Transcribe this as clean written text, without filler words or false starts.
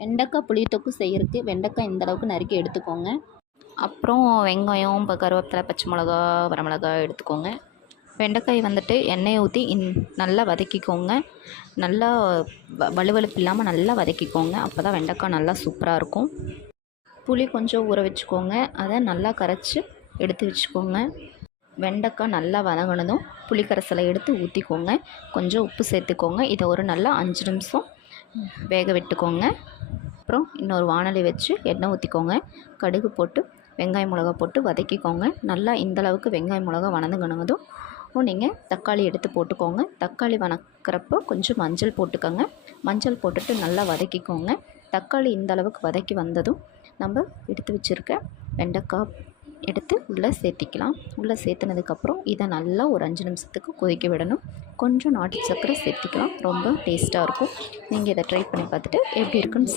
வெண்டைக்காய் புளித்தொக்கு செய்யறதுக்கு வெண்டைக்காய் இந்த அளவுக்கு நறுக்கி எடுத்துக்கோங்க. அப்புறம் வெங்காயம், இப்போ கருவேப்பிலை, பச்சை மிளகா, வரமிளகா எடுத்துக்கோங்க. வெண்டைக்காய் வந்துட்டு எண்ணெயை ஊற்றி நல்லா வதக்கிக்கோங்க. நல்லா வழுவழுப்பு இல்லாமல் நல்லா வதக்கிக்கோங்க. அப்போ தான் வெண்டைக்காய் நல்லா சூப்பராக இருக்கும். புளி கொஞ்சம் ஊற வச்சுக்கோங்க. அதை நல்லா கரைச்சி எடுத்து வச்சுக்கோங்க. வெண்டைக்காய் நல்லா வதங்கினதும் புளி கரைசலை எடுத்து ஊற்றிக்கோங்க. கொஞ்சம் உப்பு சேர்த்துக்கோங்க. இதை ஒரு நல்லா 5 நிமிஷம் வேக விட்டுக்கோங்க. அப்புறம் இன்னொரு வாணலி வச்சு எண்ணெய் ஊற்றிக்கோங்க. கடுகு போட்டு வெங்காயம் மிளகா போட்டு வதக்கிக்கோங்க. நல்லா இந்தளவுக்கு வெங்காயம் மிளகா வதங்கினதும் நீங்கள் தக்காளி எடுத்து போட்டுக்கோங்க. தக்காளி வதக்கிறப்போ கொஞ்சம் மஞ்சள் போட்டுக்கோங்க. மஞ்சள் போட்டுட்டு நல்லா வதக்கிக்கோங்க. தக்காளி இந்த அளவுக்கு வதக்கி வந்ததும் நம்ம எடுத்து வச்சுருக்க வெண்டைக்காய் எடுத்து உள்ளே சேர்த்திக்கலாம். உள்ளே சேர்த்துனதுக்கப்புறம் இதை நல்லா ஒரு 5 நிமிஷத்துக்கு கொதிக்க விடணும். கொஞ்சம் நாட்டு சர்க்கரை சேர்த்திக்கலாம். ரொம்ப டேஸ்ட்டாக இருக்கும். நீங்கள் இதை ட்ரை பண்ணி பார்த்துட்டு எப்படி இருக்குன்னு